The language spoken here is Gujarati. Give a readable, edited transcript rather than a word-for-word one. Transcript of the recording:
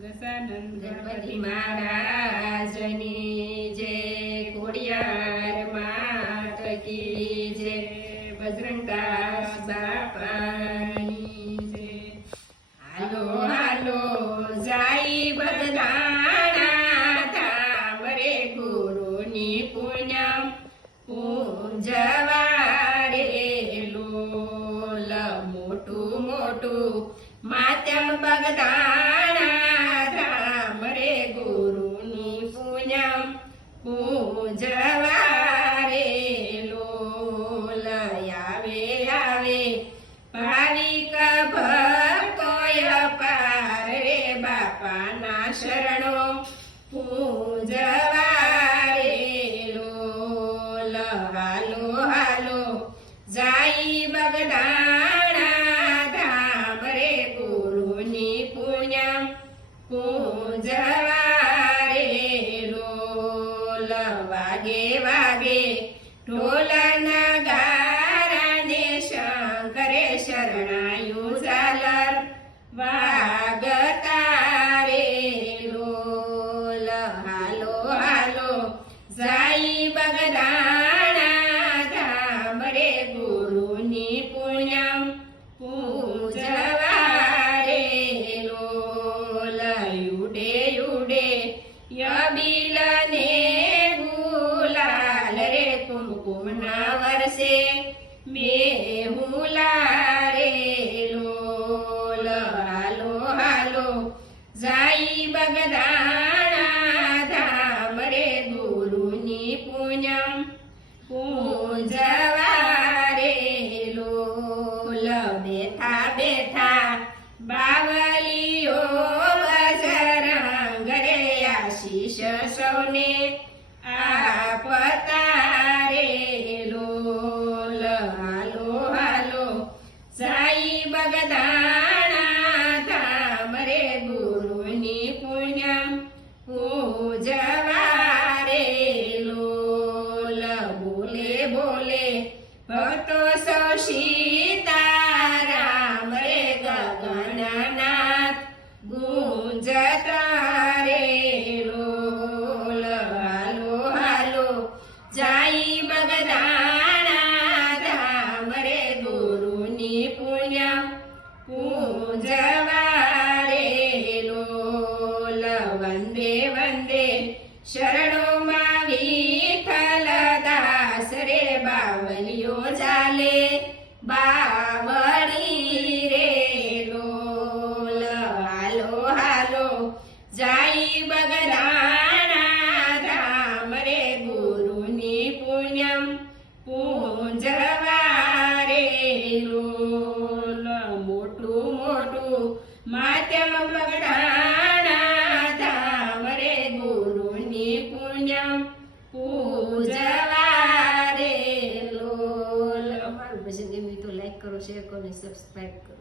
ગજાનંદ ગણપતિ મહારાજની જય, ખોડિયાર માત કી જય, બજરંગદાસ બાપાની જય. હાલો હાલો જાય બગદાણા ધામ રે, ગુરુની પૂનમ પૂજવા રે લોલ. મોટું મોટું માતમ બગદાણા ધામ રે, ગુરુની પૂનમ પૂજવા રે લોલ. આવે આવે ભાવિક ભક્તોય પાર રે, બાપાના શરણો પૂજવા રે લોલ. હાલો હાલો જાય બગદાણા ધામ રે, ગુરુની પૂનમ પૂજવા રે લોલ. વાગે વાગે ઢોલ નગારા ને શંકરે શરણાયું ઝાલર વાગતા રે લોલ. હાલો હાલો જાય બગદાણા ધામ રે, ગુરુની પૂનમ પૂજવા રે લોલ. યુડે યુડે યબીલ ને ગુલાલ રે, કુમકુમના વર્ષે મેહુલા રે લોલ. હાલો હાલો જાય બગદાણા ધામ રે, ગુરુની પૂનમ પૂજવા રે લોલ. બેઠા બેઠા બાવલીઓ બજરંગ રે, આશીષ સૌને આપતા રે લોલ. હાલો હાલો જાય બગદાણા ધામ રે, ગુરુની પૂનમ પૂજવા રે લોલ. બોલે બોલે ભક્તો સૌ સીતારામ રે, ગગનનાથ ગુંજતા રે લોલ. હાલો હાલો જાય બગદાણા ધામ રે, ગુરુની પૂનમ પૂજવા રે લોલ. વંદે વંદે શરણોમાં વિઠ્ઠલ દાસ રે, બાવલીઓ ચાલે બાવળી રે લોલ. હાલો હાલો જાય બગદાણા ધામ રે, ગુરુની પૂનમ પૂજવા રે લોલ. મોટું મોટું માતમ બગદાણા ધામ રે, ગુરુની પૂનમ પૂજવા રે લોલ. અમારું ભજન ગમ્યું તો લાઈક કરો, શેર કરો અને સબસ્ક્રાઈબ કરો.